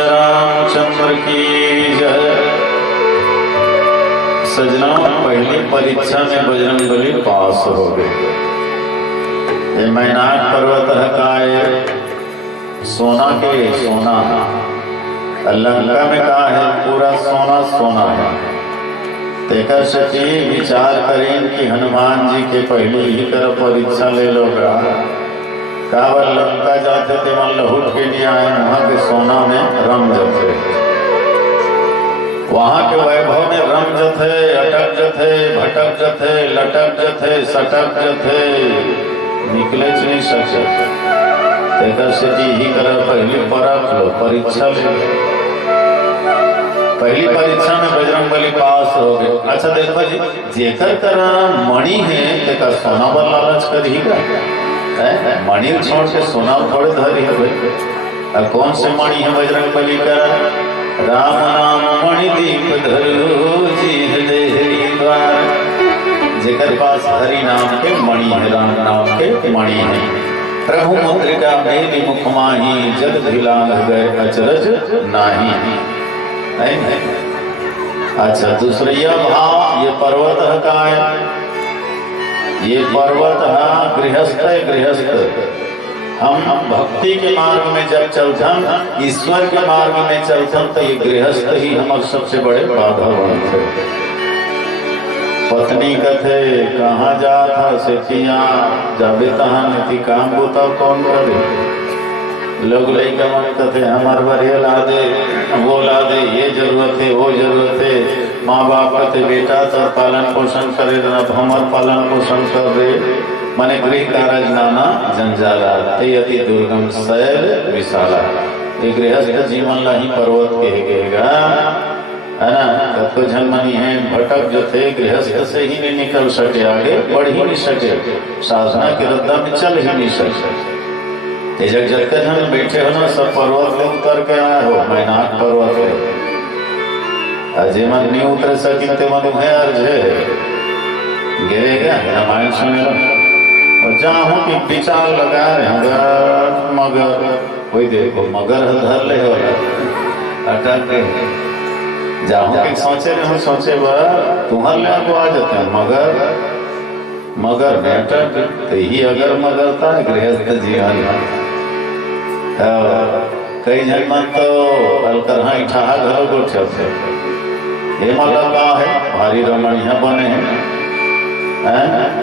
सिया रामचंद्र की जय। सजना, पहली परीक्षा में बजरंगबली पास हो गए। ये मैनाक पर्वत का सोना के सोना लंका में कहा है पूरा सोना सोना है। तेकर सची विचार करें कि हनुमान जी के पहले ही तरह परीक्षा ले लोगा। कावर लंका जाते थे मन लहुट के लिए आए, वहां के सोना में रंग जथे, वहां के वैभव में रंग जथे, अटक जथे, भटक जथे, लटक जथे, सटक जथे, निकले नहीं सके। तेकर से ही कर पहली परख लो, परीक्षा ले। पहली परीक्षा में बजरंगबली पास हो गए। अच्छा देखो जी, जेकर तरह मणि है तेकर सोना पर लालच कर ही का मणि छोड़ के सोना थोड़े धरी है भाई। कौन से मणि है बजरंगबली का? राम नाम मणि दीप धरो जी हृदय द्वार। जेकर पास हरि नाम के मणि है, राम नाम के मणि है। प्रभु मुद्रिका मेरी मुख माही, जग धिलांग गए अचरज नाही। अच्छा दूसरा भाव, ये पर्वत का है, ये पर्वत है गृहस्थ है। गृहस्थ हम भक्ति के मार्ग में जब चलथन, ईश्वर के मार्ग में चलथन, तो ये गृहस्थ ही हमारे सबसे बड़े बाधा बनते। पत्नी कथे कहाँ जा था सेठिया, जाबे तहाँ नीति काम बोता कौन करे। लोग लड़का मन कथे हमारे बारे ला दे, वो ला दे, ये जरूरत है, वो जरूरत है। माँ बाप कहते बेटा तो पालन पोषण करे, हमार पालन पोषण कर दे। माने गृह कारज नाना जंजाला, ते अति दुर्गम शैल विशाला। ये गृहस्थ जीवन ला ही पर्वत कहेगा, है ना। तो झनमनी है भटक जो थे, गृहस्थ से ही नहीं निकल सके, आगे बढ़ ही नहीं सके, साधना के रद्दा में चल ही नहीं सके। जग जग के धन बैठे हो ना, सब पर्वत में उतर के आए हो, मैनाक पर्वत में। अजय मन नहीं उतर सकी ते मन है अर्जे गिरेगा। रामायण सुने और जहाँ की विचार लगा रहे मगर कोई देखो मगर धर ले हो अटक जहाँ के सोचे रहे सोचे तुम्हार ले को आ जाते हैं मगर बेटा तो ही अगर मगरता है गृहस्थ जीवन। कई जन्म तो अलकरहा इठाहा घर गोठे थे, ये मतलब का है भारी रमणिया बने हैं।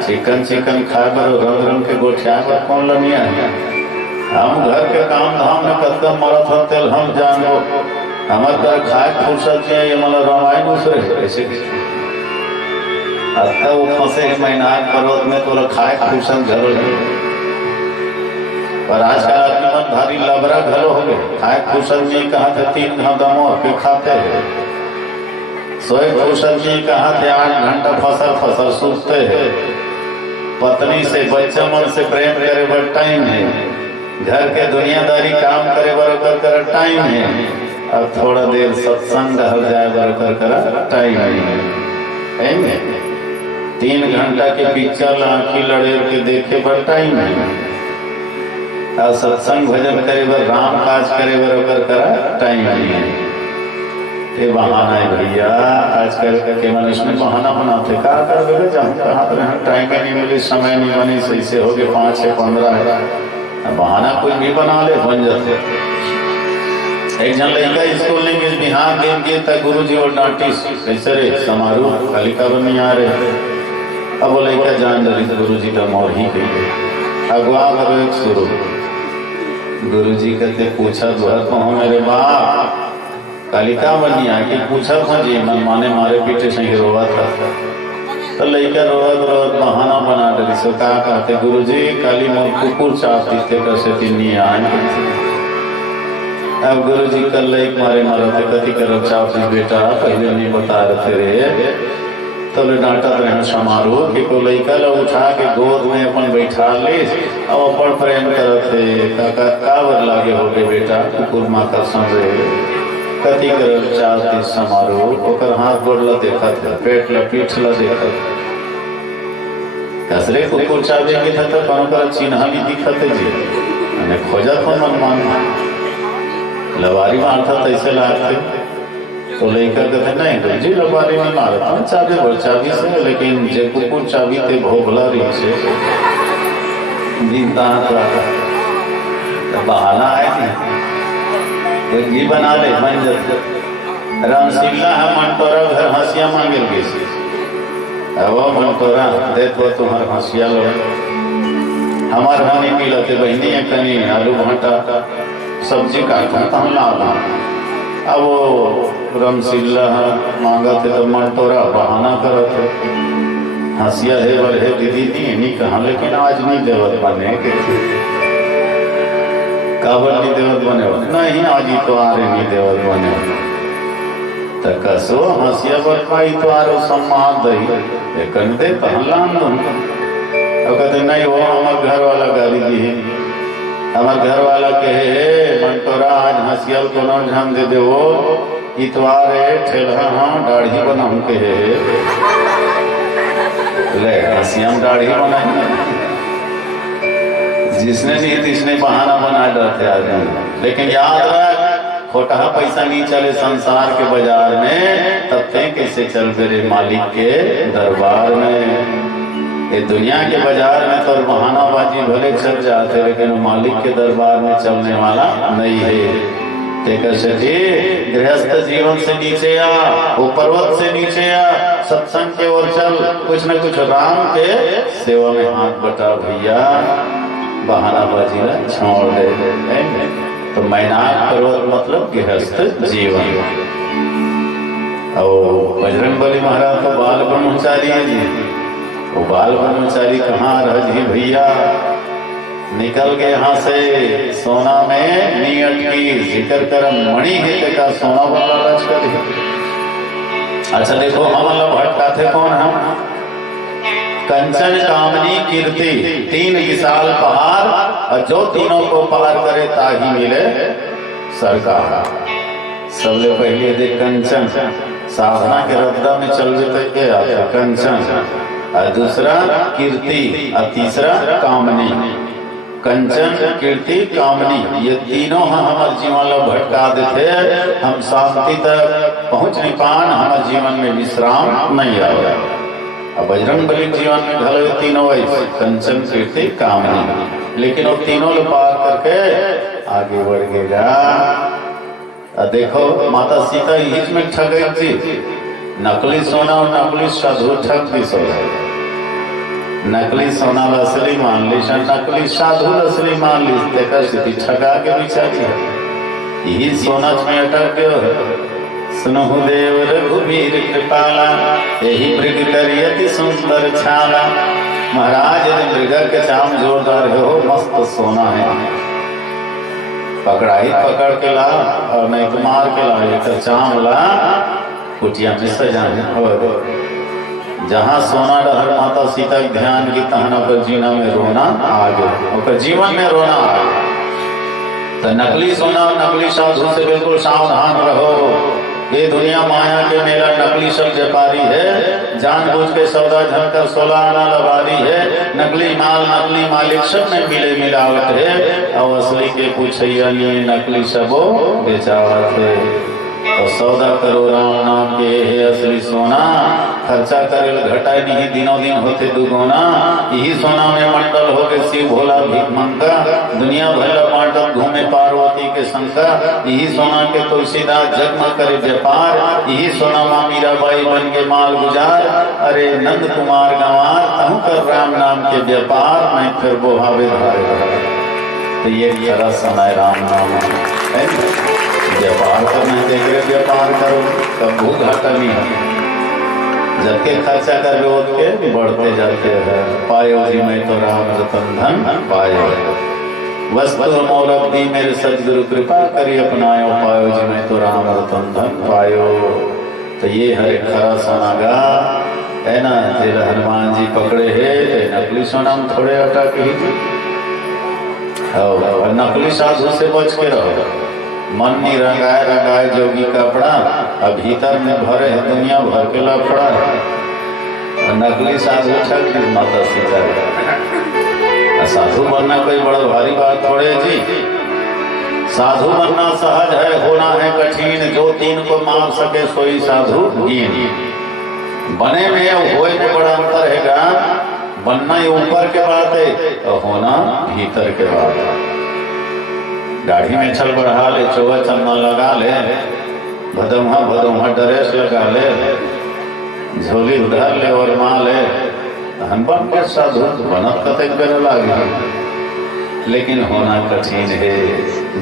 चिकन चिकन खा कर रंग रंग के गोठिया पर कौन लनिया है। हम घर के काम धाम में कदम मरत होते हम जानो, हमारे तरह खाए फुर्सत है। ये मतलब रामायण उसरे ऐसे अत्ता वो फंसे मैनाक पर्वत में तो खाए फुर्सत घर। पर आजकल आदमी मन भारी लबरा घलो हो गए, खाए फुर्सत में कहा थे 3 घंटा के खाते हैं, सोए फुर्सत में कहा थे 8 घंटा फसल सूखते हैं। पत्नी से बच्चा मन से प्रेम करे बर टाइम है, घर के दुनियादारी काम करे बर कर टाइम है, अब थोड़ा देर सत्संग हल जाए बर कर टाइम है। 3 घंटा के पिक्चर आंखी लड़े के देखे बर टाइम है, और सत्संग भजन करे बर राम काज करे बर कर टाइम नहीं है। ये बहाना है भैया, आजकल के मनुष्य में बहाना बनाते का कर देवे जहाँ कहाँ टाइम नहीं मिले, समय नहीं बनी, सही से हो गए 5 6 15 बहाना कुछ भी बना ले बन जाते। एक जन लड़का स्कूल लेंगे बिहार गेम किए तक गुरु जी और डांटी कैसे रे समारोह कालिका नहीं आ रहे। अब वो लड़का जान डरी गुरु जी का मोर ही गई अगवा करो एक शुरू। गुरु जी कहते पूछा घर कहो मेरे बाप कालिका बनी आके पूछा था जी मन माने मारे पीछे से रोवा था। तो लड़का रोवत बहाना बना डरी सो कहा कहते गुरु जी काली मोर कुकुर चाप दीते कैसे तीन आए। अब गुरु जी कल एक मारे मारा थे कति कर चाप बेटा पहले नहीं बता रहे रे। तो डांटा रहे समारोह कि को लड़का ला उठा के गोद में अपन बैठा ले अब अपन प्रेम करते काबर लागे हो गए बेटा कुकुर माता समझे कति कर चाहती समारोह ओकर हाथ गोड़ ला देखा थे पेट ला पीठ ला देखा कसरे कुकुर चाबे के था तो चिन्ह भी दिखते जी खोजा तो मन मान लबारी मारता तो ऐसे लाते, तो लड़का कहते नहीं तो जी लबारी नहीं मारता चाबी भर चाबी से, लेकिन जे कुकुर चाबी ते भोगला रही से बहाना है नहीं तो घी बना ले मन जब रामशिल्ला है मन तोरा घर हंसिया मांगे गई वो मन तोरा देखो तुम्हार हंसिया लो हमार हानि मिलते बहनी है कनी आलू भाटा सब्जी काटा तो हम ला अब वो रमसिल्ला मांगा थे तो मन तोरा बहाना करा थे हंसिया है बोले है दीदी नहीं कहा, लेकिन आज नहीं देवत बने के काबर नहीं देवत बने नहीं आज ही तो आ रहे नहीं देवत बने तो कसो हंसिया पर पाई तो आ रहा सम्मान दही कंधे पहलान दो कहते नहीं वो हमारे घर वाला गाली दी है, हमारे घर वाला कहे मंटोरा आज हंसिया को ना ध्यान दे दे वो इतवार है ठेला हाँ दाढ़ी बनाऊं के ले हंसिया दाढ़ी बनाई जिसने नहीं तिसने बहाना बना डालते आदमी, लेकिन याद रख खोटा पैसा नहीं चले संसार के बाजार में तब ते कैसे चल तेरे मालिक के दरबार में। ये दुनिया के बाजार में तो बहानाबाजी भले चल जाते लेकिन मालिक के दरबार में चलने वाला नहीं है। गृहस्थ जीवन से नीचे आ, वो पर्वत से नीचे आ, सत्संग के ओर चल, कुछ न कुछ राम के सेवा में हाथ बटा भैया, बहानाबाजी ना छोड़ दे। तो मैनाक पर्वत मतलब गृहस्थ जीवन। और बजरंग बली महाराज तो बाल ब्रह्मचारी है जी, वो बाल ब्रह्मचारी कहाँ रह जी भैया, निकल गए यहाँ से सोना में नियत की जिक्र कर मणि हित का सोना वाला लश्कर। अच्छा देखो हमारा भटका थे कौन हम, कंचन कामनी कीर्ति, 3 विशाल पहाड़ और जो तीनों को पार करे ताही मिले सरकार। सबसे पहले देख कंचन, साधना के रफ्ता में चल रहे थे कंचन, और दूसरा कीर्ति और तीसरा कामनी। कंचन कीर्ति कामनी ये तीनों हमारे जीवन लो भटका देते, हम शांति तक पहुंच नहीं पान, हमारे जीवन में विश्राम नहीं आया। अब बजरंग बली जीवन में ढल तीनों वैसे कंचन कीर्ति कामनी, लेकिन वो तीनों लो पार करके आगे बढ़ गएगा। देखो माता सीता हिच में ठग गई थी, नकली सोना और नकली साधु ठग भी सो नकली सोना असली मान ली, नकली साधु असली मान ली, देखा स्थिति ठगा के बिचारी यही सोना में अटक गयो। सुनो देव रघुवीर कृपाला, यही मृग करियति सुंदर छाला। महाराज यदि मृग के चाम जोरदार हो, मस्त सोना है, पकड़ाई पकड़ के ला और नहीं तो मार के ला, एक चाम ला कुटिया में सजाने। जहाँ सोना रहर माता सीता के ध्यान की तहना पर जीना में रोना आ गया, जीवन में रोना आ गया। तो नकली सोना नकली साधु से बिल्कुल सावधान रहो। ये दुनिया माया के मेरा नकली सब व्यापारी है, जानबूझ के सौदा झलकर 16 आना लबारी है। नकली माल नकली मालिक सब में मिले मिलावट है, और असली के पूछैया नकली सबो बेचावत है। और सौदा करो राम नाम के है असली सोना, खर्चा करे घटाए नहीं दिनों दिन होते दुगुना। यही सोना में मंडल हो गए शिव भोला भीख मंगा, दुनिया भला बांटत घूमे पार्वती के शंका। यही सोना के तुलसीदास जगमग करे व्यापार, यही सोना माँ मीराबाई बन के माल गुजार। अरे नंद कुमार गंवार तहु कर राम नाम के व्यापार, मैं फिर बोहावे धारे। तो ये खरा समय राम नाम है, व्यापार करना चाहिए, व्यापार करो कब भूख घाटा नहीं है। जबकि खर्चा कर के बढ़ते जाते हैं। पायो जी मैं तो राम रतन धन पायो, वस्तु मोरब दी मेरे सदगुरु कृपा करी अपनायो। पायो जी मैं तो राम रतन धन पायो। तो ये हरे खरा सोनागा है ना, तेरा हनुमान जी पकड़े है नकली सोना में थोड़े अटक ही, नकली साधु से बच के रहो। मन नहीं रंगाए रंगाए जोगी कपड़ा, अब भीतर में भरे है दुनिया भर के लफड़ा। नकली साधु छल माता सीता, साधु बनना कोई बड़ा भारी बात थोड़े जी। साधु बनना सहज है, होना है कठिन। जो तीन को मान सके सोई साधु हीन। बने में और होए में बड़ा अंतर है। बनना ये ऊपर के बात है और होना भीतर के बात है। दाढ़ी में छल बढ़ा ले, चौवा चन्ना लगा ले, भदोहा ड्रेस लगा ले, झोली उधर ले और माँ ले, हम बन के साधु बनत कतक बेर लागे। लेकिन होना कठिन है।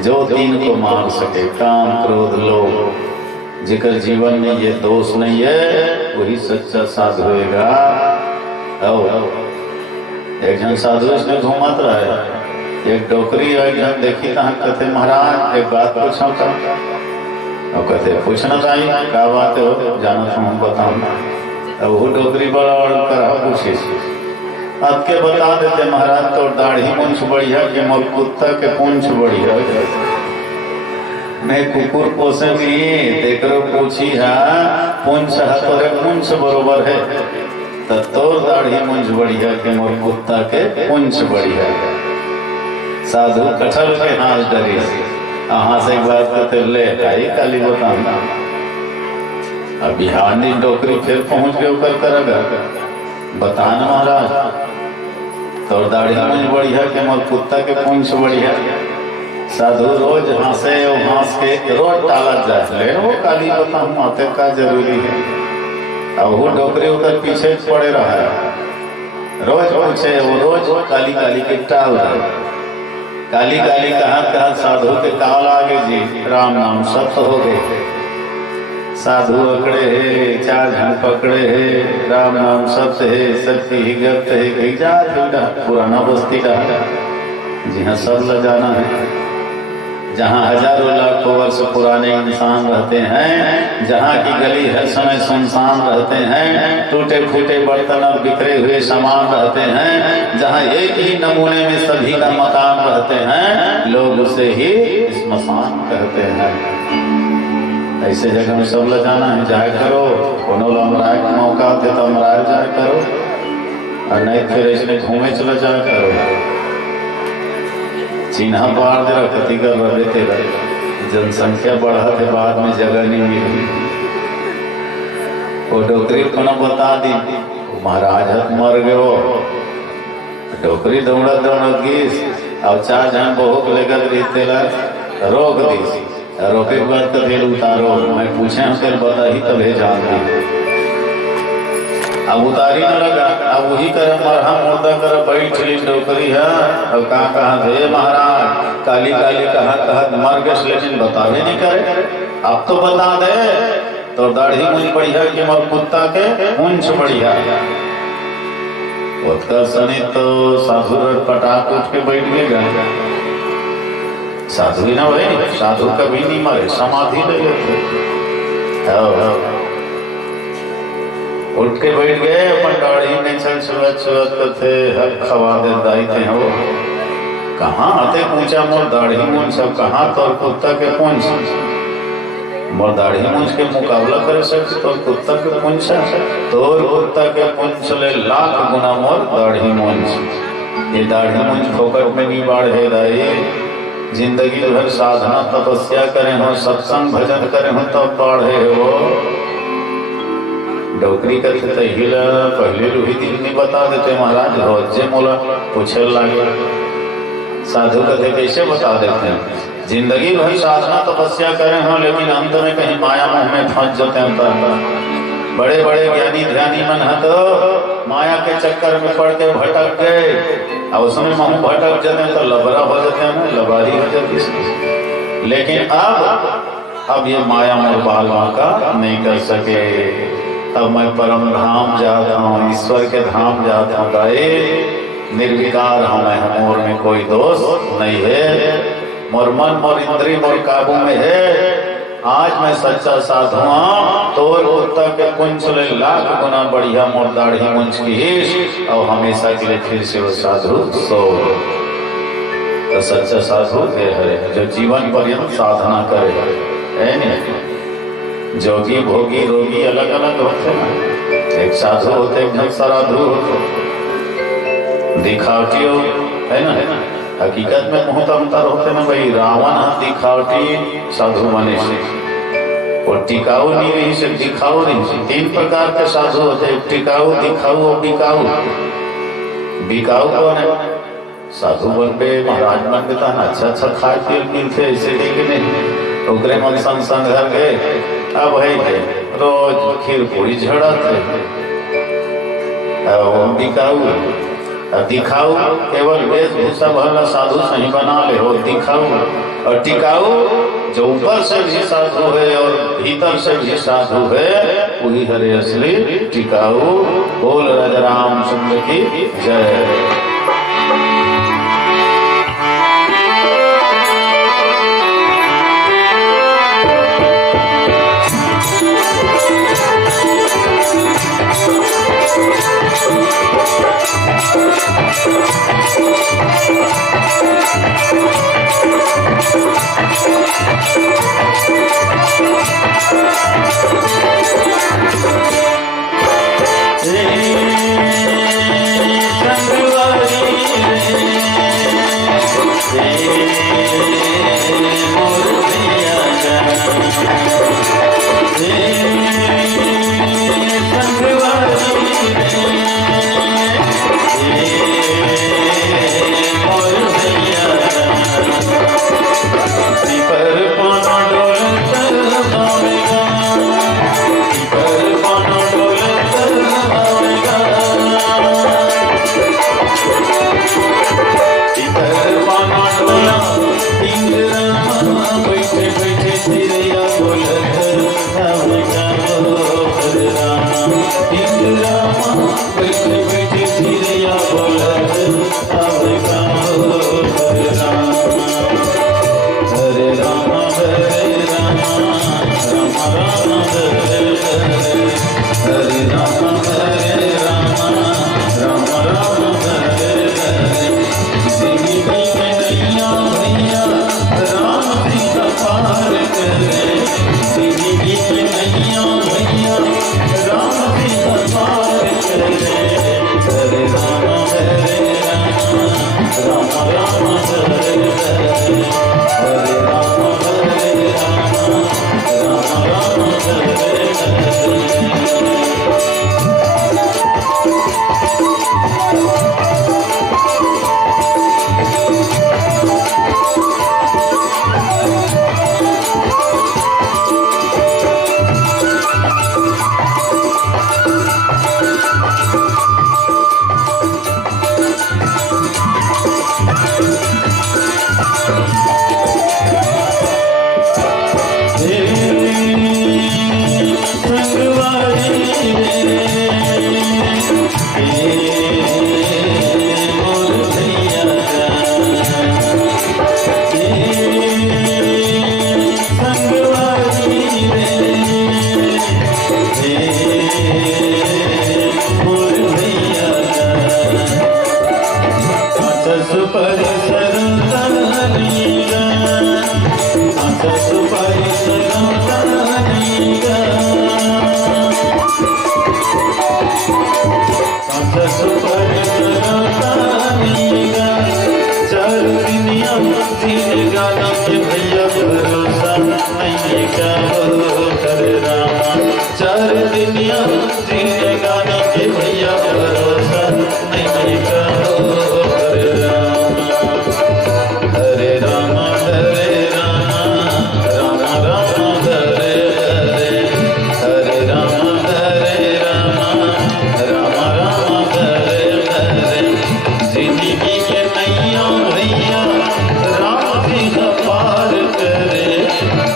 जो तीन को मार सके, काम क्रोध लोभ, जिकर जीवन में ये दोष नहीं है वही सच्चा साधु होएगा। एक जन साधु इसमें घूमत रहे, एक डोकरी एक जन देखी कहा कहते महाराज एक बात पूछा था। और कहते पूछना चाहिए, क्या बात हो, जाना तो हम बताऊँ। अब वो डोकरी बड़ा और करा पूछे, आपके बता देते महाराज तो दाढ़ी मूंछ बढ़िया कि मोर कुत्ता के पूंछ बढ़िया। मैं कुकुर पोसे नहीं देखो पूछी है पूंछ है तोरे पूंछ बरोबर है, तो तोर दाढ़ी मूंछ बढ़िया कि मोर कुत्ता के पूंछ बढ़िया। साधु कठल के हाथ डरी हाँ से एक बात करते ले आई काली बताऊंगा। अब बिहार डोकरी फिर पहुंच गए कर करेगा बताना महाराज तो दाढ़ी मूंछ बढ़िया कि मोर कुत्ता के पूंछ बढ़िया। साधु रोज हंसे और हंस के रोज टाला जाए, ले वो काली बताऊं आते का जरूरी है। अब वो डोकरी उधर पीछे पड़े रहा है, रोज पूछे वो रोज काली काली के टाल रहे। काली काली कहा साधु के काल आगे जी राम नाम सत्य हो गए। साधु अकड़े है, चार जन पकड़े है, राम नाम सत्य है, सत्य ही गत है। पुराना बस्ती का जी हाँ सब ल जाना है, जहाँ हजारों लाखों वर्ष पुराने इंसान रहते हैं, जहाँ की गली हर समय सुनसान रहते हैं, टूटे फूटे बर्तन और बिखरे हुए सामान रहते हैं, जहाँ एक ही नमूने में सभी का मकान रहते हैं, लोग उसे ही स्मशान कहते हैं। ऐसे जगह में सब ल जाना है, जाए करो। कोनो लमराय का मौका थे तो अमराय जाए करो, और नहीं फिर इसमें घूमे चला जाए करो। चिन्ह बाढ़ दे रखती कर रहते रहे, जनसंख्या बढ़ा के बाद में जगह नहीं मिली। वो डोकरी को बता दी महाराज हथ मर गयो। डोकरी दौड़ा दौड़ गीस और चार जन बहु लेकर रोक दी। रोके के बाद कभी उतारो, मैं पूछे हमसे बता ही तभी जान दी। अब उतारी न लगा, अब वही कर मरहा मुर्दा कर बैठ ली डोकरी है। अब कहा थे महाराज काली काली कहा मर गए, लेकिन बतावे नहीं करे। अब तो बता दे तो दाढ़ी मूंछ बढ़िया कि मोर कुत्ता के पूंछ बढ़िया। उत्तर सनी तो साधु पटाख उठ के बैठ गए। साधु ही ना भाई, साधु कभी नहीं मरे, समाधि ले लेते। उठ के बैठ गए, अपन दाढ़ी में चल चुवत थे, हक खवा दे दाई थे। हो कहाँ आते पूछा मोर दाढ़ी मूंछ सब कहाँ तो कुत्ता के पूंछ। मोर दाढ़ी मूंछ के मुकाबला कर सकते तो कुत्ता के पूंछ, तोर कुत्ता के पूंछ ले लाख गुना मोर दाढ़ी मूंछ। ये दाढ़ी मूंछ फोकट में नहीं बाढ़े दाई। जिंदगी भर साधना तपस्या करे हो, सत्संग भजन करे हो तब बढ़े हो। डोकरी करके तहिला पहले रूही दिन नहीं बता देते महाराज, रोजे मोला पूछे लगे। साधु कहते कैसे बता देते हैं? जिंदगी भर साधना तपस्या करे हो, लेकिन अंत में कहीं माया मोह में फंस जाते हैं। बड़े बड़े ज्ञानी ध्यानी मन है तो माया के चक्कर में पड़ के भटक गए। अब उसमें हम भटक जाते हैं तो लबरा हो जाते हैं, लबारी हो जाती है। लेकिन अब ये माया मोर बाल का नहीं कर सके। अब मैं परम धाम जाता हूँ, ईश्वर के धाम जाता हूँ। गाए निर्विकार हूँ मैं, मोर में कोई दोष नहीं है। मोर मन मोर इंद्री मोर काबू में है। आज मैं सच्चा साधु हूँ, तोर कुत्ता के पूंछ ले लाख गुना बढ़िया मोर दाढ़ी मूंछ की, और हमेशा के लिए फिर से वो साधु सो। तो सच्चा साधु ये है जो जीवन पर्यंत साधना करे, है नहीं? जोगी भोगी रोगी अलग अलग होते हैं। एक साधु होते एक साधु होते, दिखावटियों है ना, हकीकत में बहुत अंतर होते ना भाई। रावण दिखावटी साधु माने से और टिकाऊ नहीं रही से दिखाऊ नहीं से। तीन प्रकार के साधु होते हैं, टिकाऊ, दिखाऊ और बिकाऊ। बिकाऊ कौन है? साधु बन पे महाराज बन देता है, अच्छा अच्छा खाए पिए मिलते ऐसे नहीं ओकरे मन संग घर गए। अब है रोज खीर पूरी झड़त है। बिकाऊ दिखाऊ केवल वेशभूषा भला साधु सही बना ले हो दिखाऊ। और टिकाऊ जो ऊपर से भी साधु है और भीतर से भी साधु है वही हरे असली टिकाऊ। बोल राजा रामचंद्र की जय।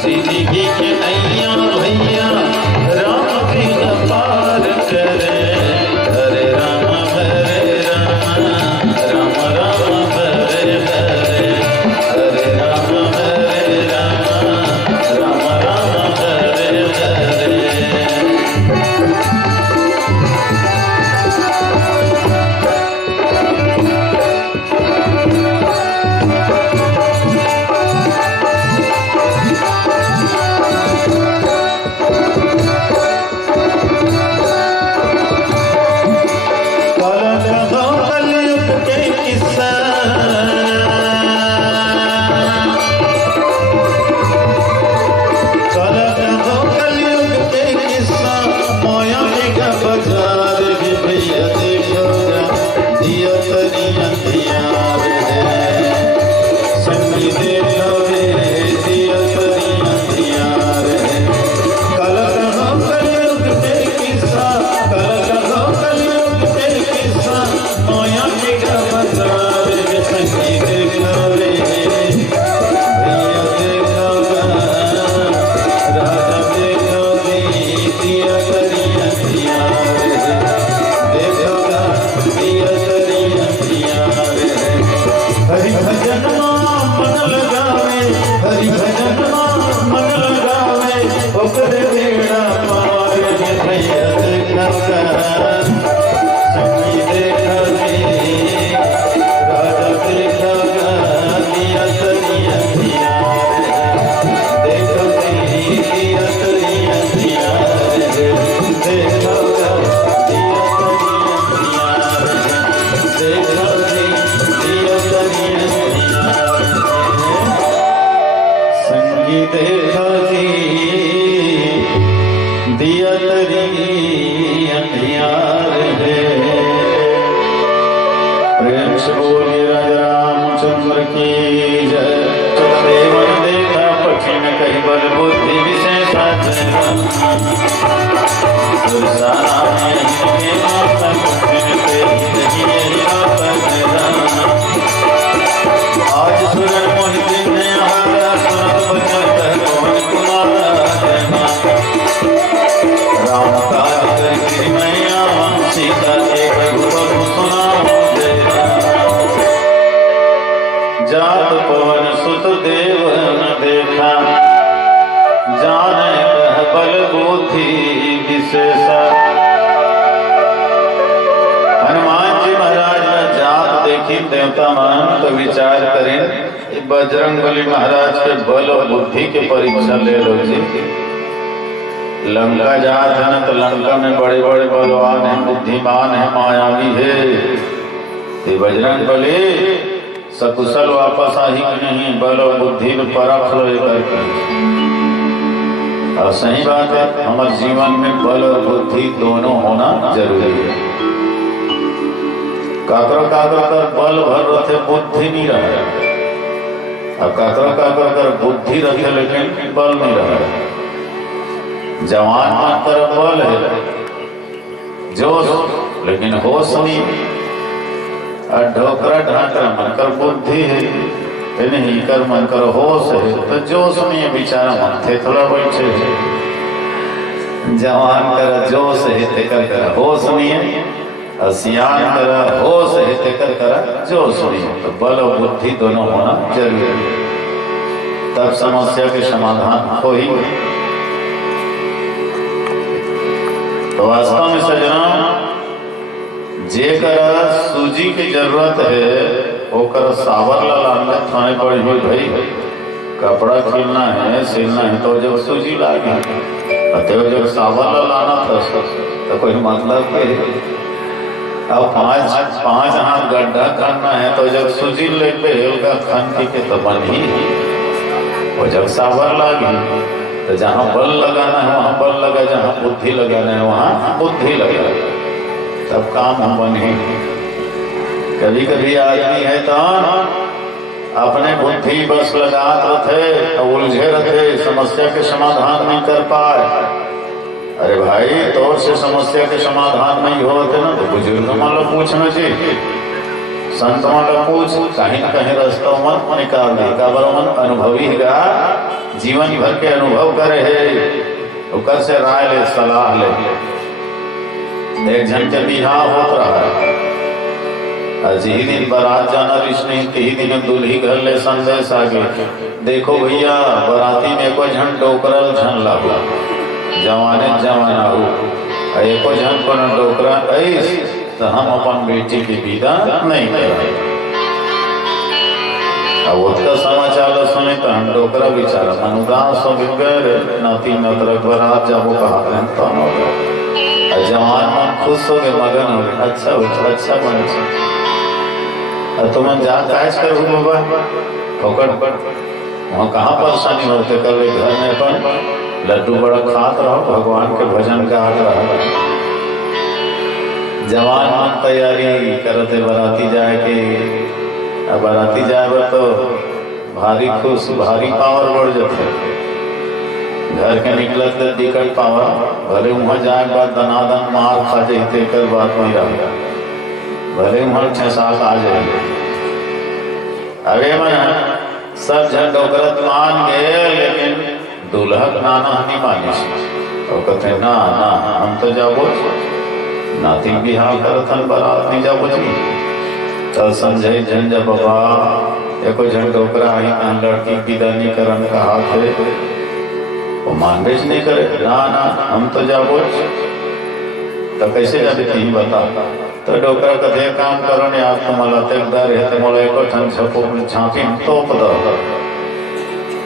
जिंदगी के नहीं आज सुरन मोहित ने हमारा सुनत बचन कह कौन कुमारा जयमा राम काज करके मैया सीता एक रूप सुनाओ जय जात पवन सुत देव न देखा जाने कह बल बुद्धि विशेषा। हनुमान जी महाराज ने जात देखी देवता मान तो विचार करें बजरंग बली महाराज के बल और बुद्धि के परीक्षा ले लो जी। लंका जात है ना तो लंका में बड़े बड़े बलवान है, बुद्धिमान है, मायावी है। बजरंग बली सकुशल वापस आ ही नहीं, बल और बुद्धि में परख लो करके। और सही बात है, हमारे जीवन में बल और बुद्धि दोनों होना जरूरी है। काकरो काकरो कर बल भर रखे बुद्धि नहीं रहा, और काकरो काकरो कर बुद्धि रखे लेकिन बल नहीं रहा। जवान मात्र बल है, जोश लेकिन होश नहीं, और ढोकरा ढाकरा मन कर बुद्धि है नहीं, कर मन कर होश है तो जोश नहीं है, बेचारा मन थे थोड़ा बैठे है। जवान कर जोश है ते कर होश नहीं है, और सियान कर होश है ते कर जोश नहीं है। तो बल और बुद्धि दोनों होना जरूरी है, तब समस्या के समाधान हो ही। तो वास्तव में सजना जेकर सूजी की जरूरत है ओकर सावर लाना थाने पड़ी हुई भाई, कपड़ा खिलना है सिलना है तो जब सूजी लागी, तो जब सावर लाना था तो कोई मतलब के। अब पांच हाथ गड्ढा करना है तो जब सूजी लेके का खन के तो बन ही, और जब सावर लागी तो जहाँ बल लगाना है वहाँ बल लगा, जहाँ बुद्धि लगाना है वहाँ बुद्धि लगा, तब काम हम बने। कभी कभी आदमी है तो अपने बुद्धि बस लगात रहे, उलझे रहे, समस्या के समाधान नहीं कर पाए। अरे भाई तौर से समस्या के समाधान नहीं होते ना तो बुजुर्ग मान पूछना चाहिए, संत मान पूछ, कहीं न कहीं रास्ता मत निकाल दे। मन अनुभवी का जीवन भर के अनुभव करे है, ओकर से राय ले, सलाह ले। एक जन के बिहार होत रहा है, जी दिन बारात जाना रिश्ते ही दिन दूल्ही घर ले संदेश आगे, देखो भैया बराती में कोई झन डोकरल झन लागू, जवाने जवाना हो एको झन को डोकरा ऐस तो हम अपन बेटी की विदा नहीं करें। अब उसका समाचार सुने तो हम डोकरा बेचारा अनुदास हो गए, नाती नतरक बारात जाबो कहा तो जवान मन खुश हो गए, मगन हो गए, अच्छा बन तुम जा काज कर बाबा वहाँ कहाँ परेशानी होते, कभी घर में पर लड्डू बड़ा खात रहो, भगवान के भजन गात रहो। जवान मन तैयारी करते बराती जाए के, बराती जाए तो भारी खुश, भारी पावर बढ़ जाते। घर के निकलते दिक्कत पावा, भले वहाँ जाए बाद दनादन मार खा जाते कर बात नहीं रहा, भले वहाँ 6 साल आ जाए। अरे मैं सब झन डोकरत मान गए, लेकिन दुल्हक नाना नहीं मानी, और कहते ना ना हम तो जाबो नाती बिहार करथन बारात नहीं जाबो जी। तो समझे झन जब बाबा एको झन डोकरा आई लड़की विदा नहीं करन का हाथ है, वो मानवेश नहीं करे, ना ना हम तो जाबो। तो कैसे जाते ही बता, तो डोकरा कथे काम करो ने आज तुम्हारा तेगदार है, तुम्हारा एको ठन छपो झांकी तोप दो,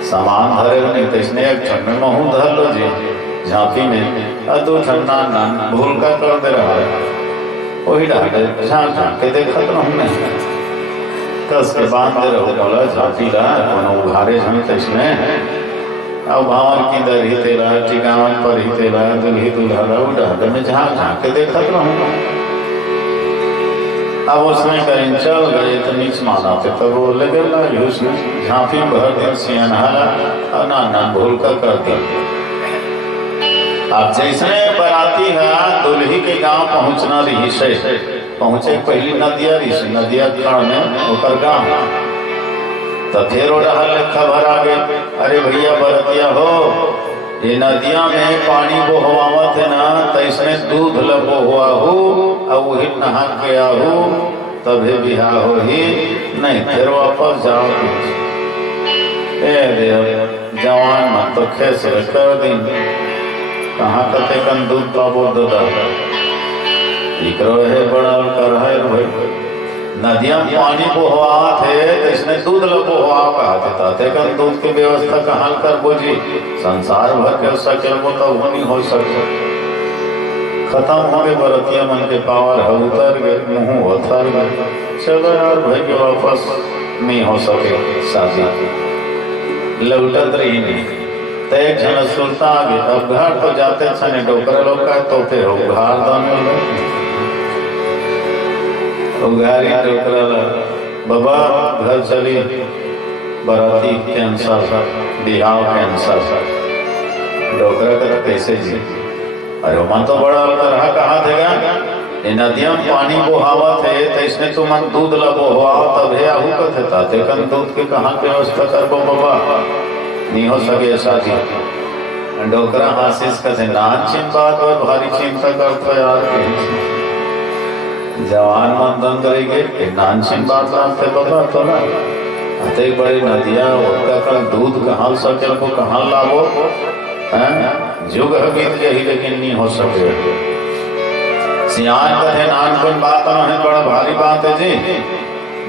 सामान धरे नहीं तो इसने एक ठन में महू धर लो जी झांकी में, और 2 ठन ना भूल का कर दे रहा है, वही डाले झांक के देखत हमने कस के बांध दे रहो, बोला झांकी ला कोनो उघारे झन तो इसमें अब भावन की दर ही तेरा टिकावन पर ही तेरा दुल्ही दुल्हा उड़ा में झांक के देखत रहूंगा। अब उसमें करीन चल गए तो नीच माना पे तब वो लगे लगी उसने झांपी भर दिन सियनहारा और नाना भूल का कर दिया। अब जैसे बराती है दुल्ही के गांव पहुंचना रही से पहुंचे पहली नदिया रही से नदिया खड़ में ओकर गांव तो फिर खबर आ गए, अरे भैया बरतिया हो ये नदिया में पानी बोहवावत है ना तो इसमें दूध लबो हुआ हो और वही नहा के आहू तभी बिहार हो ही नहीं, फिर वापस जाओ। जवान मत तो खेस कर दिन कहाँ कते कन दूध पाबो दादा है बड़ा कर है भाई नदिया में पानी बोहवा थे तो इसने दूध बोहवा कहा देता थे कन दूध की व्यवस्था कहाँ कर बोझी संसार भर के सके वो तो नहीं हो सके। खत्म हो गए बरतिया मन के पावर है उतर गए मुँह उतर गए, चलो यार भाई के वापस नहीं हो सके शादी लौटत रही नहीं तो एक जन सुनता आगे अब घर तो जाते छने डोकरा लोग का तो फिर उघार दान उघारी डोकरा बाबा घर चली बराती कैंसर बिहाव कैंसर डोकरा का कैसे जी, अरे मन तो बड़ा रहा कहा देगा ये नदिया में पानी बोहावा थे तो इसमें तो मन दूध लगो हुआ तब है आहू कथे ताते कन दूध के कहाँ पे व्यवस्था करबो बाबा नहीं हो सके शादी। डोकरा आशीष कथे नान चिंता और भारी चिंता करते यार जवान मन दंग रही नान चिंता करते बाबा तो ना अते बड़ी नदिया उसका कल दूध कहाँ सके को कहाँ लाभो जुग बीत गई लेकिन नहीं हो सके। सियान कहे नानपन बात है बड़ा भारी बात है जी,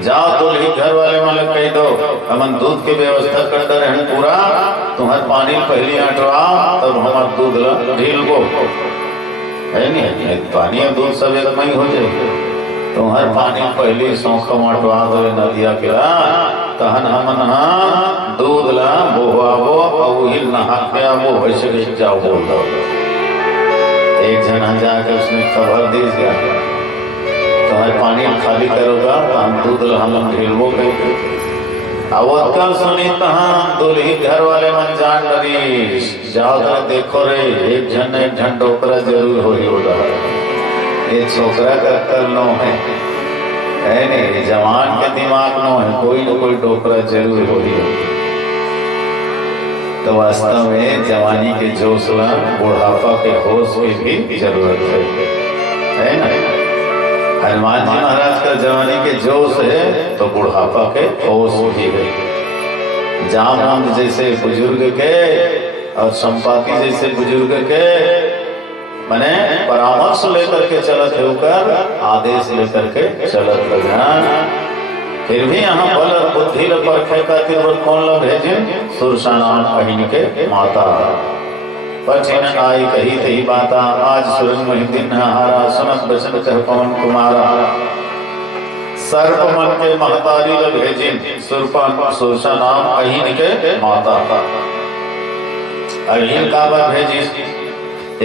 जाओ दुल्ही घर वाले मालिक कह दो हमन दूध की व्यवस्था कर दे रहे पूरा तुम्हारे पानी पहली हटवा तब हमारा दूध ढील को है नहीं पानी और दूध सब एक में हो जाए तुम्हारे पानी पहली सौख मटवा दो नदिया के तहन हमन दूध ला बोहावो और वही नहा के वो वैसे जाओ बोल दो। एक जना जाकर उसने खबर दी गया तुम्हारे पानी खाली करोगा तो हम दूध ला हम ढेलवो करेंगे। अब कल सुनी तहाँ दूल्ही घर वाले मन जान डरी जाओ तो देखो रे एक झन डोकरा जरूर हो ही होगा ये छोकरा का कर लो है नहीं जवान के दिमाग नो है कोई न कोई डोकरा जरूर हो ही होगा। तो वास्तव में जवानी के जोश ला बुढ़ापा के होश की भी जरूरत है ना। हनुमान जी महाराज का जवानी के जोश है तो बुढ़ापा के होश भी है। जाम जैसे बुजुर्ग के और संपाति जैसे बुजुर्ग के मैंने परामर्श लेकर के चलत होकर आदेश लेकर के चलत लगा। फिर भी यहाँ बल बुद्धि परखे करके कौन लोग भेजे सुरसानान बहिन के माता पठिन आई कही तही बाता आज सूरज महिदिन हारा सुनत बचन कह पवन कुमारा सर्प मन के महतारी लोग भेजे सुरसानान बहिन के माता अहिन का बात भेजी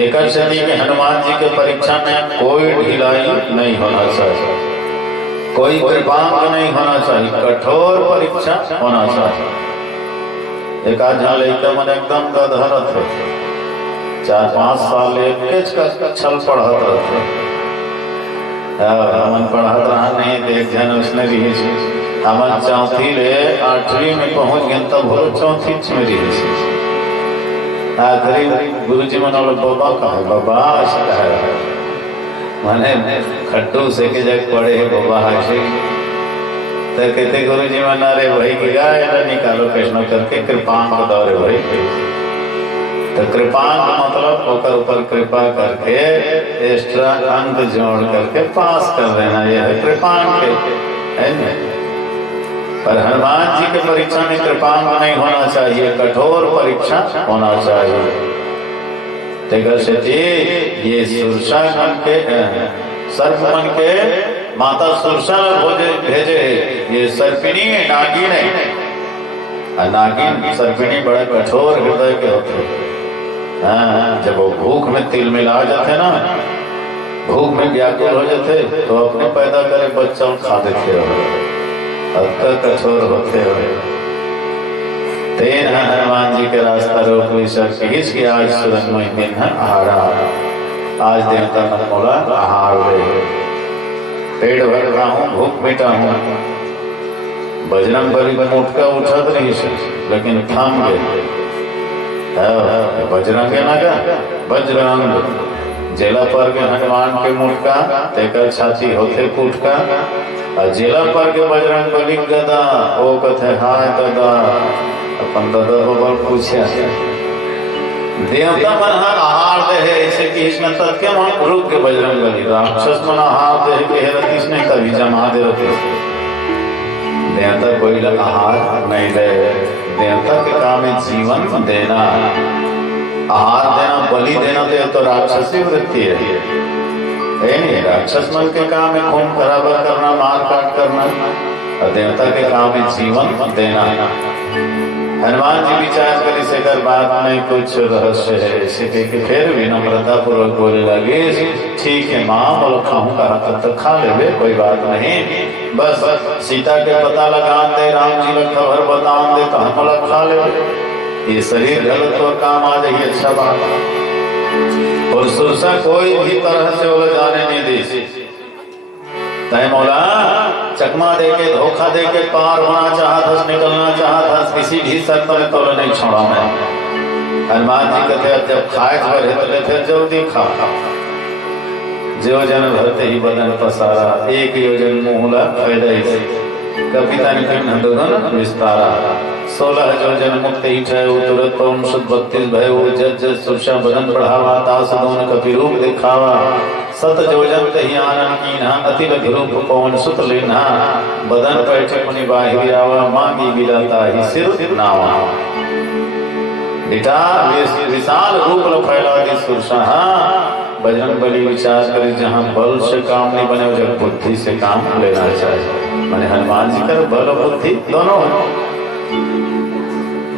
एक शनि के हनुमान जी के परीक्षा में कोई ढिलाई नहीं होना चाहिए, कोई कृपांग नहीं होना चाहिए, कठोर परीक्षा होना चाहिए। एक आध लड़का मन एकदम गधरत है 4-5 साल एक छल पढ़त रहते हमन पढ़त रहा नहीं देख जन उसने रही हमन 4वीं ले 8वीं में पहुंच गए तब वो 4वीं में रही आखिरी गुरुजी मनोल बाबा कहा बाबा है मैंने खट्टू से के जग पड़े है बाबा हाशे तो कहते गुरुजी मना रे भाई की गाय निकालो कृष्ण करके कृपांग दौरे भाई तो कृपांग मतलब ऊपर ऊपर कृपा करके एक्स्ट्रा अंक जोड़ करके पास कर देना यह है कृपांग के है ना। पर हनुमान जी के परीक्षा में कृपांग नहीं होना चाहिए, कठोर परीक्षा होना चाहिए। ये सुरसा मन के सर्प मन के माता सुरसा भेजे ये सर्पिणी नागिन है। नागिन सर्पिणी बड़ा कठोर हृदय के होते हैं। जब वो भूख में तिल मिला जाते ना भूख में व्याकुल हो जाते तो अपने पैदा करे बच्चा खा देते हो कठोर होते हुए तेन हनुमान जी के रास्ता रोक विशेष की आज सुरंगमय दिन है आहारा। आज देवता मन बोला आहार दे, पेड़ भर रहा हूँ, भूख मिटा हूँ। बजरंग बली मुटका उठत रही से लेकिन थाम गए। बजरंग ना का बजरंग जेला पर के हनुमान के मुटका तेकर छाती होते फूटका। और जेला पर के बजरंग बली गदा ओ कथे हाय गदा अपन दादा बल पूछा देवता मन आहार दे है ऐसे कि इसमें तथ्य मन रुक के बजरंग बली राक्षस मन आहार दे के है इसने कभी जमा दे रहे। देवता कोई लगा आहार नहीं दे, देवता के काम में जीवन देना, आहार देना, बलि देना तो राक्षसी वृत्ति है। नहीं, राक्षस मन के काम में खून खराबा करना, मार काट करना, और देवता के काम में जीवन देना। हनुमान जी विचार करी से कर बात में कुछ रहस्य है, इसे कह के फिर विनम्रता पूर्वक बोले लगे ठीक है माँ बोलो खाऊं कहा तब तक खा ले कोई बात नहीं, बस सीता के पता लगा दे, राम जी का खबर बता दे तो हम लोग खा ले। ये शरीर गलत तो काम आ जाइए अच्छा बात। और सुरसा कोई भी तरह से उलझ जाने नहीं दी। तय मौला चकमा दे के धोखा दे के पार होना चाहता, निकलना चाहता, किसी भी शर्त में तो नहीं छोड़ा मैं। हनुमान जी कहते जब खाए भरे तो फिर जल्दी खा। जो जन भरते ही बदन पसारा, एक योजन मुहला फैले कविता निकन विस्तारा। 16 योजन मुक्त ही ठय तुरंत पवन सुत 32 भय जज सुरक्षा बदन बढ़ावा, तास दोन कपि रूप दिखावा। 7 योजन तही आनंद कीन्हा, अति लघु रूप पवन सुत लेना। बदन पैठे मुनि बाहि आवा, मांगी बिलाता ही सिर नावा। बेटा विशाल रूप फैला दी सुरसा। बजरंग बली विचार करे जहाँ बल से काम नहीं बने उधर बुद्धि से काम लेना चाहिए। मैंने हनुमान जी कर बल और बुद्धि दोनों है।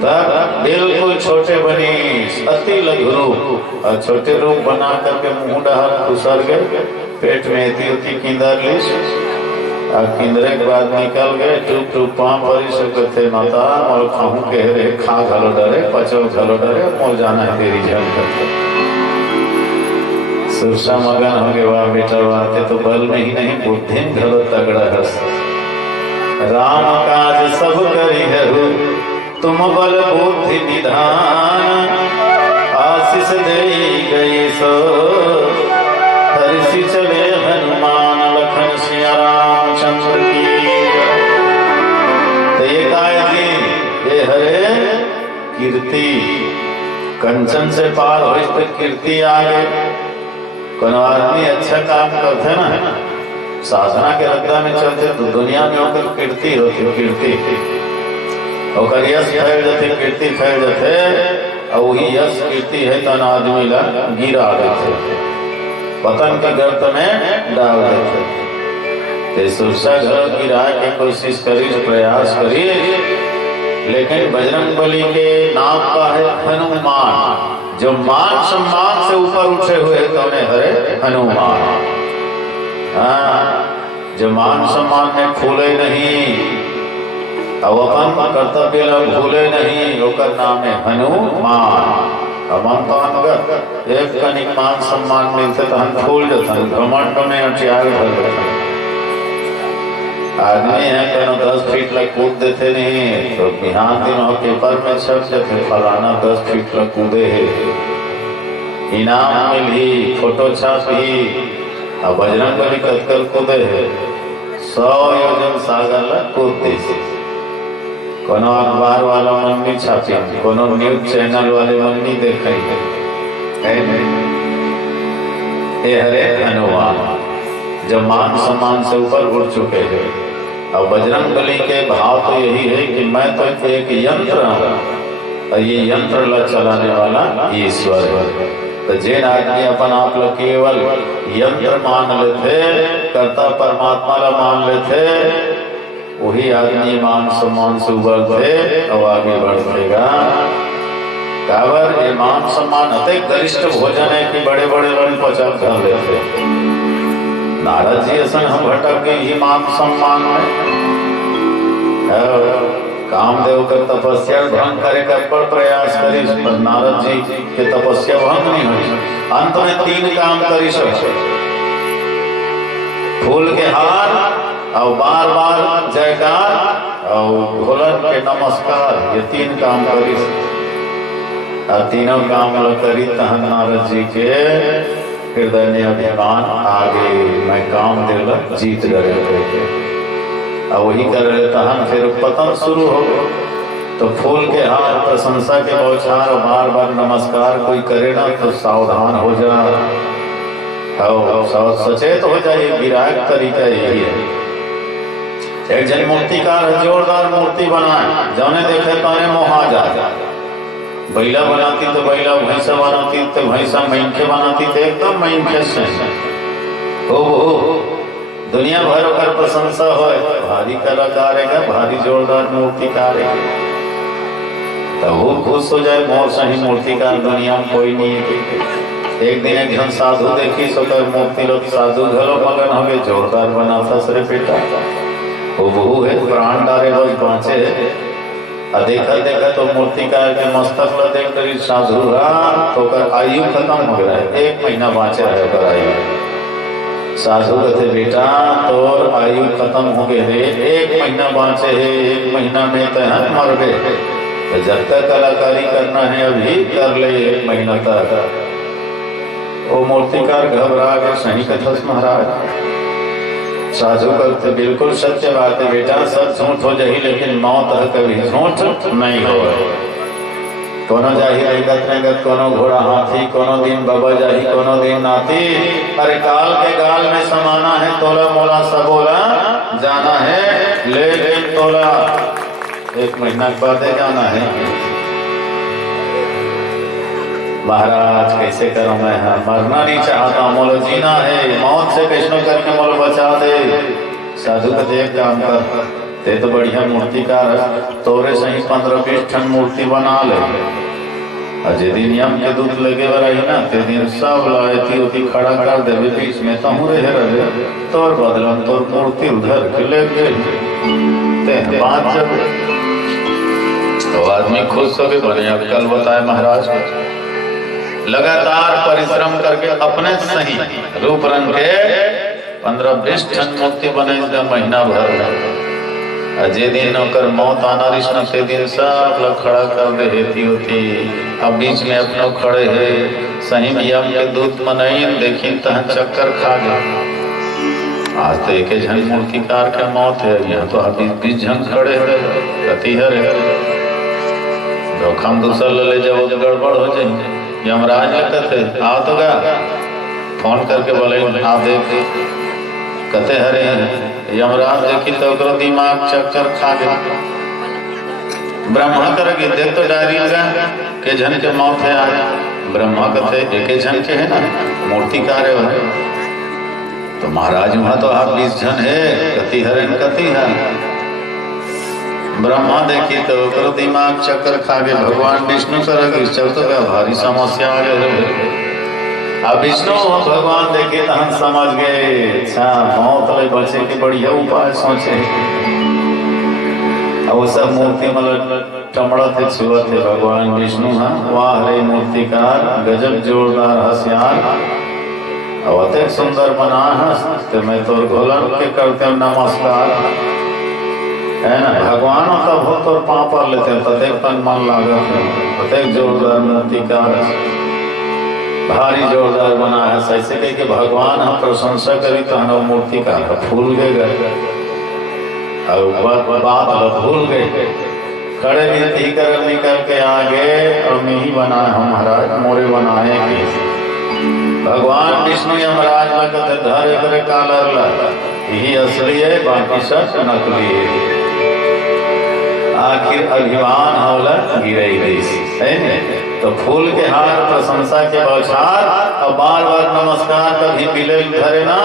तब बिल्कुल छोटे बनी अति लघु रूप, और छोटे रूप बना करके मुंह डहर खुसर गए, पेट में इति किंदर लिस, और किंदरे के बाद निकल गए। टूप टूप पाँव परी सकते थे माता और खाऊं कह रहे खा घलो डरे पचो घलो डरे मोल जाना है तेरी झल करके। सुरसा मगन हो गए वाह बेटा वाते तो बल में ही नहीं बुद्धि घलो तगड़ा हस। राम काज सब करी है तुम बल बुद्धि निधान, आशीष दे गई सो हर्षि चले हनुमान लखन सिया रामचंद्र की। तो ये कायजी ये हरे कीर्ति कंचन से पार हो तो कीर्ति आगे। कोनो आदमी अच्छा काम करते ना साधना के रद्दा में चलते तो दुनिया में होकर कीर्ति होती कीर्ति और यश फैल जाते कीर्ति फैल जाते और वही यश कीर्ति है तो आदमी ला गिरा देते पतन के गर्त में डाल देते। सुरसा घर गिरा के कोशिश करी प्रयास करी, लेकिन बजरंग बली के नाम का है हनुमान, जो मान सम्मान से ऊपर उठे हुए तो हरे हनुमान। जो मान सम्मान में फूले नहीं अब अपन कर्तव्य लोग भूले नहीं, ओकर नाम है हनुमान। अमन तो एक कनिक मान सम्मान मिलते तो हम फूल जाते घमंड में अटियार भर जाते। आदमी है कहना 10 फीट लग कूद देते नहीं तो बिहान दिन और पेपर में छप जाते फलाना 10 फीट लग कूदे है, इनाम मिली फोटो छाप ही। अब बजरंग बली कतकल कूदे है 100 योजन सागर लग कूदते से। कोनो अखबार वाला मन नहीं छापी, कोनो न्यूज चैनल वाले मन नहीं देखे। ये हरे हनुमान जब मान सम्मान से ऊपर उड़ चुके हैं। अब बजरंग बली के भाव तो यही है कि मैं तो एक यंत्र हूँ और ये यंत्र ला चलाने वाला ईश्वर है। तो जिन आदमी अपन आप लोग केवल यंत्र मान लेते, कर्ता परमात्मा ला मान लेते, वही आदमी मान सम्मान से उबलते और आगे बढ़ेगा। काबर ये मान सम्मान अत्यंत गरिष्ठ भोजन है कि बड़े बड़े रण पचास धर लेते। नारद जी ऐसा हम भटक गए ही मान सम्मान में कामदेव का तपस्या भंग करे का बड़ प्रयास करी, पर नारद जी के तपस्या भंग नहीं हुई। अंत में 3 काम करी सब, फूल के हार और बार बार जयकार और भोलन के नमस्कार, ये 3 काम करी। और तीनों काम करी तहन नारद जी के हृदय में अभिमान आगे, मैं कामदेव जीत गए। और वही कर रहे तहन फिर पतन शुरू हो गया। तो फूल के हार, प्रशंसा के बौछार और बार बार नमस्कार कोई करे ना तो सावधान हो जा, सचेत हो जाए। गिराक तरीका यही है। एक जन मूर्तिकार जोरदार मूर्ति बनाए, जौने देखे तौने मोहा जाए। बैला बनाती तो बैला, भैंसा बनाती तो भैंसा, मैंखे बनाती तो एकदम मैंखे से हो। दुनिया भर कर प्रशंसा हो, भारी कलाकार है, भारी जोरदार मूर्तिकार है, तो वो खुश हो जाए। मोर सही मूर्तिकार दुनिया में कोई नहीं है। एक दिन एक जन साधु देखी सोकर मूर्ति लोग साधु घरों मगन हो गए, जोरदार बनाता सरे बेटा वो बहू है, प्राण डारे बस बाँचे। देखा देखा तो मूर्तिकार के मस्तक ल देख कर साधु तो कर आयु खत्म हो गया है, 1 महीना बाँचे रहे कर आयु। साधु कहते बेटा तोर आयु खत्म हो गए रे, 1 महीना बाँचे है, 1 महीना में तो मर गए। तो जब तक कलाकारी करना है अभी कर ले, 1 महीना तक। वो मूर्तिकार घबरा गए, सही कथा महाराज। साधु कहते बिल्कुल सत्य बात है बेटा, सब झूठ हो जाही लेकिन मौत कभी झूठ नहीं हो। कोनो जाही रंगत रंगत, कोनो घोड़ा हाथी, कोनो दिन बाबा जाही, कोनो दिन नाती। अरे काल के गाल में समाना है, तोला मोला सबोला जाना है, लेकिन तोला 1 महीना के बाद जाना है। महाराज कैसे करूं मैं, मरना नहीं चाहता, मोलो जीना है, मौत से कैसे करके मोलो बचा दे। साधु का देख काम कर, ते तो बढ़िया मूर्तिकार है, तोरे सही 15-20 टन मूर्ति बना ले। अजय दिन यम के दूध लगे रही ना, ते दिन सब लायती होती खड़ा कर देवे बीच में, तो रहे तोर बदलन तोर मूर्ति उधर के ले गए। बात जब तो आदमी खुश हो गए, बोले अब कल बताए महाराज लगातार परिश्रम करके अपने सही रूप रंग के 15-20 टन मूर्ति बने, महीना भर। जे दिन नौकर मौत आना रिश्ना से दिन सब लोग खड़ा कर दे हेती होती। अब बीच में अपनों खड़े है, सही यम के दूत मनाई देखी तहन चक्कर खा गए। आज तो एक जन मूर्तिकार का मौत है, यहाँ तो अभी 20 जन खड़े कति है जोखम दूसरा ले जाओ तो गड़बड़ हो जाए। यमराज कहते आओ तो गा, फोन करके बोले आ देख कहते हरे यमराज देखी तो दिमाग चक्कर खा गया। ब्रह्मा करेगी देख तो डायरी लगा के जन के मौत है आज। ब्रह्मा कहते एक जन के है ना, मूर्तिकार है। तो महाराज वहां तो आप 20 जन है, कति हरण कति है। ब्रह्मा देखी तो दिमाग चक्कर खा गए। भगवान विष्णु करेगी चल तो क्या भारी समस्या आ गए। अब विष्णु भगवान देखे तो हम समझ गए, अच्छा मौत ले बचे के बढ़िया उपाय सोचे। अब वो सब मूर्ति मतलब चमड़ा थे छुआ थे भगवान विष्णु। हाँ वाह रे मूर्तिकार, गजब जोरदार हसियार, अब अत्यंत सुंदर बना है। तो मैं तो घोलन के करते हूँ नमस्कार, है ना। भगवान तब हो तो पापा लेते तदेक तन मन लागत है। अत्यंत जोरदार मूर्तिकार, भारी जोरदार बना है। ऐसे कह के भगवान हम प्रशंसा करी तो हम मूर्तिकार भूल गए और बात भूल गए। खड़े भी कर निकल के आगे और मैं ही बनाए हम महाराज, मोरे बनाए भगवान विष्णु यमराज लगते धरे करे कालर ला, यही असली है बाकी सब नकली है। आखिर अभिमान हौला गिरे गई। तो फूल के हार, प्रशंसा के बौछार और बार बार नमस्कार कभी मिले धरे ना,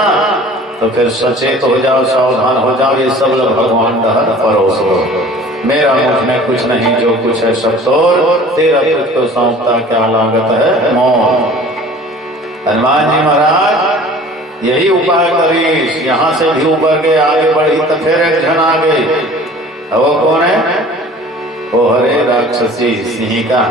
तो फिर सचेत हो जाओ, सावधान हो जाओ। ये सब लोग भगवान का परोस लो। मेरा मुझ में कुछ नहीं, जो कुछ है सब तोर, तेरा तुझको सौंपता क्या लागत है मौत। हनुमान जी महाराज यही उपाय करी, यहाँ से भी उबर के आगे बढ़ी तो फिर एक जन आ गई। वो कौन है? ओ हरे राक्षसी सिंहिका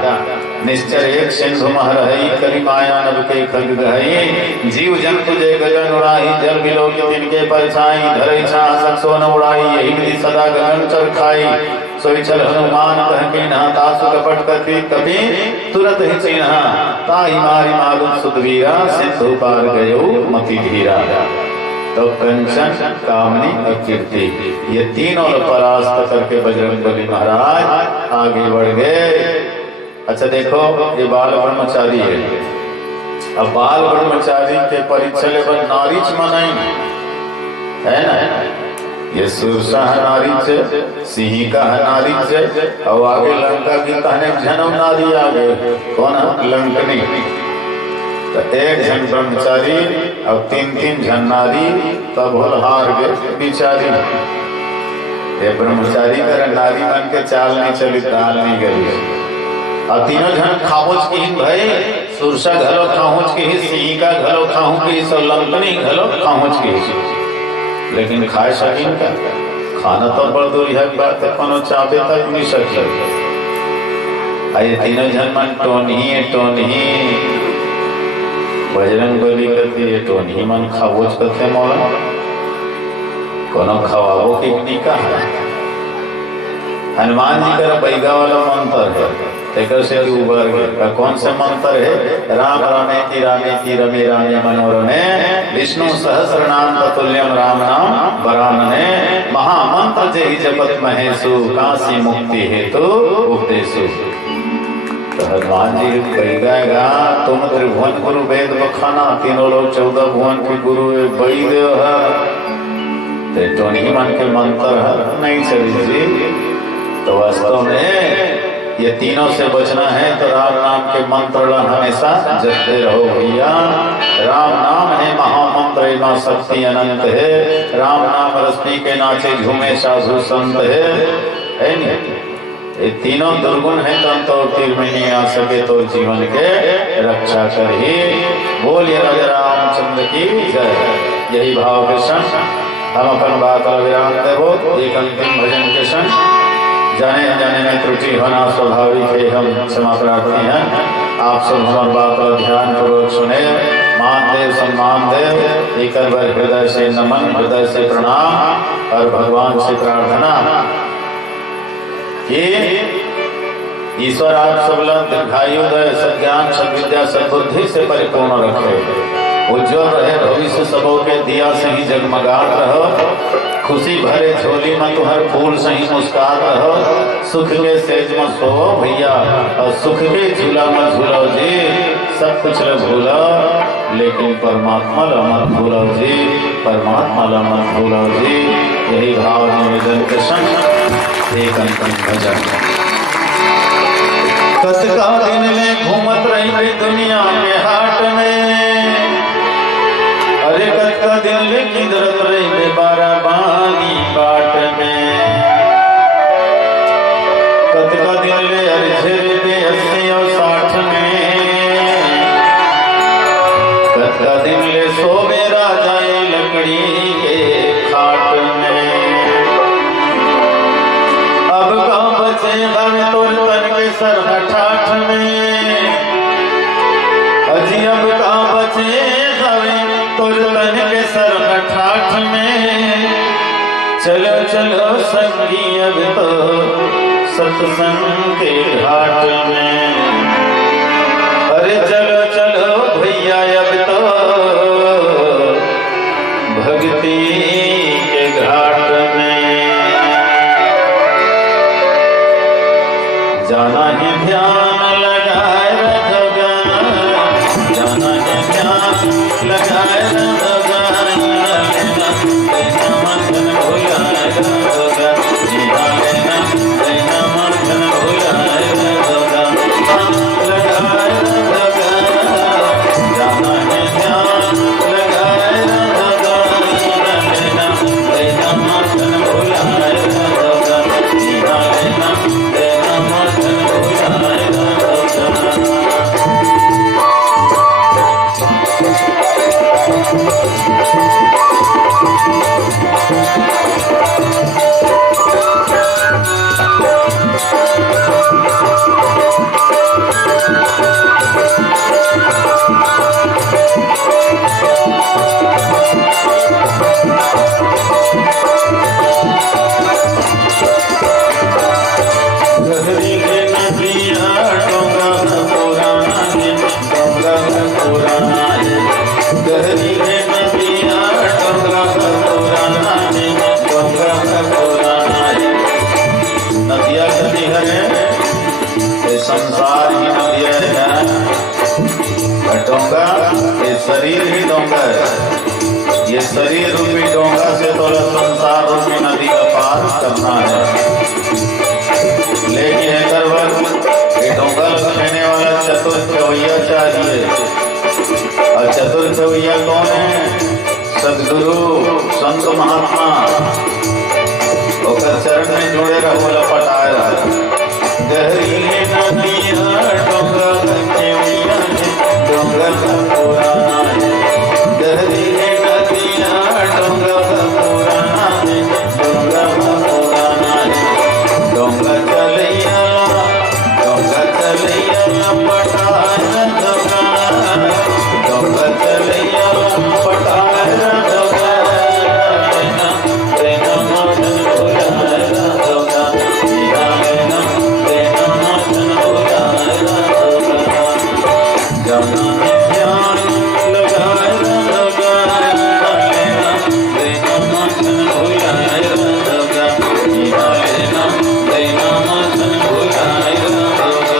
निश्चर एक सिंधु महरही करी माया नभ के खग गहई जीव जंतु जय गगन उड़ाई जल बिलो के तिनके परछाई धरई छासक सोन उड़ाई यही विधि सदा गगन चर खाई सोई चल हनुमान कह के नहा दासु कपट कपि कपि तुरत ही चिन्हा ताहि मारी मालूम सुधवीरा सिंधु पार गयो मति धीरा। तो कंचन कामनी और कीर्ति ये तीनों परास्त करके बजरंग बली महाराज आगे बढ़ गए। अच्छा देखो ये बाल ब्रह्मचारी है। अब बाल ब्रह्मचारी के परिचय पर नारीच मनाई है ना, ये सुरसा है नारीच, सिंहिका है नारीच, और आगे लंका की कहने जन्म नारी आगे कौन है लंकनी। तो एक जन ब्रह्मचारी और तीन तीन जन नारी तब हार गए बिचारी। ये ब्रह्मचारी कर नारी बन के चाल नहीं चली दाल नहीं गई और तीनों जन खामोच की भाई सुरसा घलो खामोच की ही सिंहिका घलो खाऊं की सब लंकनी घलो खामोच की, लेकिन खाए शकीन का खाना तो बड़ दूर है बात है कोनो चाबे तक नहीं सके। आये तीनों जन मन टोनी बजरंग बली करती है टोनी मन खाबोच करते मौला कोनो खवाबो की निका है। हनुमान जी का बैगा वाला मंत्र है तेकर से उबर गए। कौन से मंत्र है? राम रामेति रामेति रमे रामे मनोरमे विष्णु सहस्र नाम ततुल्यम राम नाम वरानने महामंत्र जय जपत महेशु काशी मुक्ति हेतु उपदेशु। तो हनुमान जी बैगाएगा तुम त्रिभुवन गुरु वेद बखाना तीनों लोग 14 भुवन के गुरु वैद है टोनी मन के मंत्र है नहीं चली जी। तो वास्तव में ये तीनों से बचना है तो राम नाम के मंत्र हमेशा जपते रहो भैया। राम नाम है महामंत्र मां शक्ति अनंत है। राम नाम रश्मि के नाचे झूमे साधु संत है नहीं। ये तीनों दुर्गुण है तो तीर में नहीं आ सके तो जीवन के रक्षा कर ही। बोलिए राजा रामचंद्र की जय। यही भाव के संग हम अपन बात विराम देवो। एक अंतिम भजन के संग जाने अनजाने में त्रुटि होना स्वाभाविक है, हम क्षमा प्रार्थी हैं। आप सब हमारी बात और ध्यान पूर्वक सुने, मान देव सम्मान देव। एक बार हृदय से नमन, हृदय से प्रणाम और भगवान से प्रार्थना कि ईश्वर आप सब लोग दीर्घायुदय सज्ञान सद्विद्या सद्बुद्धि से परिपूर्ण रखे, उज्जवल रहे भविष्य सबों के दिया से ही जगमगात रहो। खुशी भरे झोली में तुम्हारे फूल से ही मुस्कात रहो। सुख के सेज में सो भैया और सुख के झूला में झूलो जी। सब कुछ भूलो लेकिन परमात्मा मत भूलो जी, परमात्मा मत भूलो जी। यही भाव निवेदन के संग एक अंतिम भजन। कसका दिन में घूमत रही दुनिया में हाट में, अरे कसका दिन ले किधरत रही बाराबानी बाट में। कसका दिन ले अरे पे 80 और 60 में, कसका दिन ले सोवे राजा लकड़ी के खाट में। अब कहाँ बचे हम तो तन के सर ठाठ में, अजी अब कहाँ बचे तो तन के सर ठाठ में। चलो चलो संगी अब तो सत्संग के घाट में, अरे चलो चलो भैया अब तो भक्ति के घाट में। जाना है ध्यान लगाए रखोगा, जाना है ध्यान लगाए रखोगा। तेना मंथन भुलाए रखोगा, तेना मंथन भुलाए रखोगा। पुराना है, गहरी है नदिया डोंगरा का पुराना है, डोंगरा का पुराना है। नदिया कभी है ये संसार की नदिया है, डोंगा ये शरीर ही डोंगा है। ये शरीर रूपी डोंगा से थोड़ा संसार रूपी नदी का पार करना है। लेकिन एक बार ये डोंगा लगाने वाला चतुर चवैया चाहिए। और चतुर चवैया कौन है? सदगुरु संत महात्मा होकर चरण में जुड़े रहो, लपटाए रहो। गहरी नदिया डोंगा चवैया डोंगा का पुराना है, गहरी नदिया डोंगा का पुराना है, डोंगा का पुराना है। डोंगा चलैया लपटाए डोंगा, डोंगा चलैया लपटाए डोंगा, देना मदन भुलाए डोंगा, लेना देना मदन भुलाए डोंगा। जाना ध्यान लगाए डोंगा, लेना देना मदन भुलाए डोंगा, लेना देना मदन भुलाए डोंगा।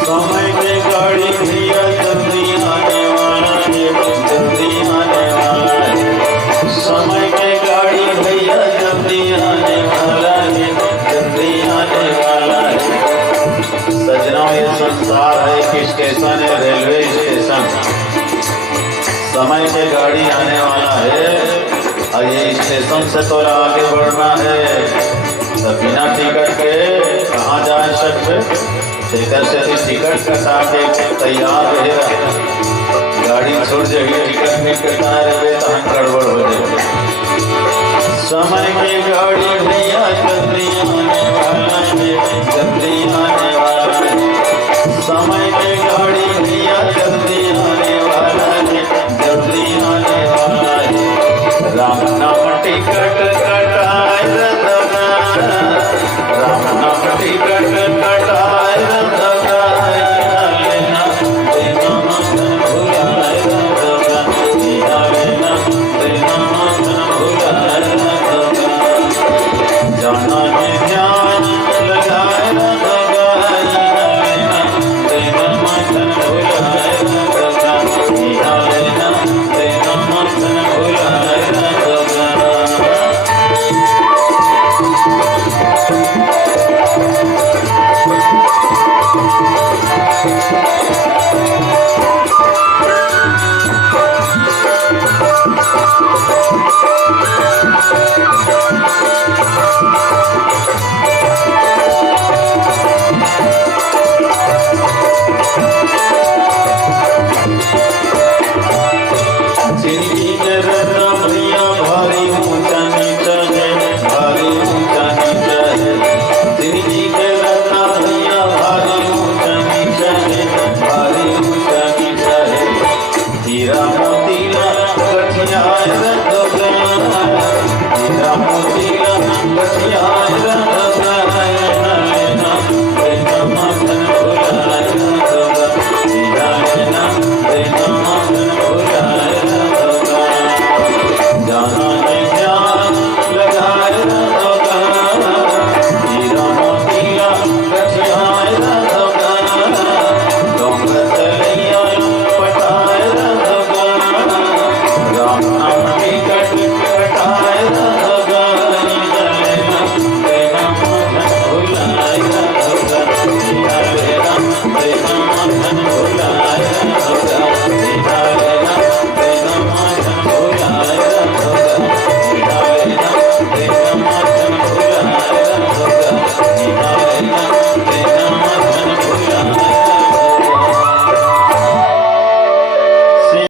समय के गाड़ी भैया जल्दी आने वाला है, जल्दी आने वाला है। समय के गाड़ी भैया जल्दी आने वाला है, जल्दी आने वाला है। सजनों ये संसार है कि स्टेशन है, रेलवे स्टेशन। समय के गाड़ी आने वाला है और ये स्टेशन से थोड़ा आगे बढ़ना है। तो बिना टिकट के कहाँ जा सकते? टिकट से टिकट कटा के तैयार रहे, गाड़ी छूट जाएगी, टिकट नहीं कटा रहे तो हम गड़बड़ हो जाएगी। समय की गाड़ी भैया जल्दी आने वाला है, जल्दी आने वाला है। समय की गाड़ी भैया जल्दी आने वाला है, जल्दी आने वाला है। राम नाम टिकट कटाए रखना, राम नाम टिकट कटाए रखना, लेना देना मदन भुलाए रखना, लेना देना मदन भुलाए रखना। जाना है ध्यान लगाए रखना, लेना देना मदन भुलाए रखना, लेना देना मदन भुलाए रखना। जिंदगी में रहना भैया भारी ऊंचा नीचा है, भारी ऊंचा नीचा है। जिंदगी में रहना भैया भारी ऊंचा नीचा है, भारी ऊंचा नीचा है। हीरा मोतीला गठियाए रखना, हीरा मोतीला गठियाए रखना, लेना देना मदन भुलाए रखना, हीरा लेना देना मदन भुलाए रखना। जाना है ध्यान लगाए रखना, हीरा मोतीला गठियाए रखना, डोंगा चलैया पटाए रखना, राम नाम टिकट कटाए रखना, लेना देना मदन भुलाए रखना, लेना देना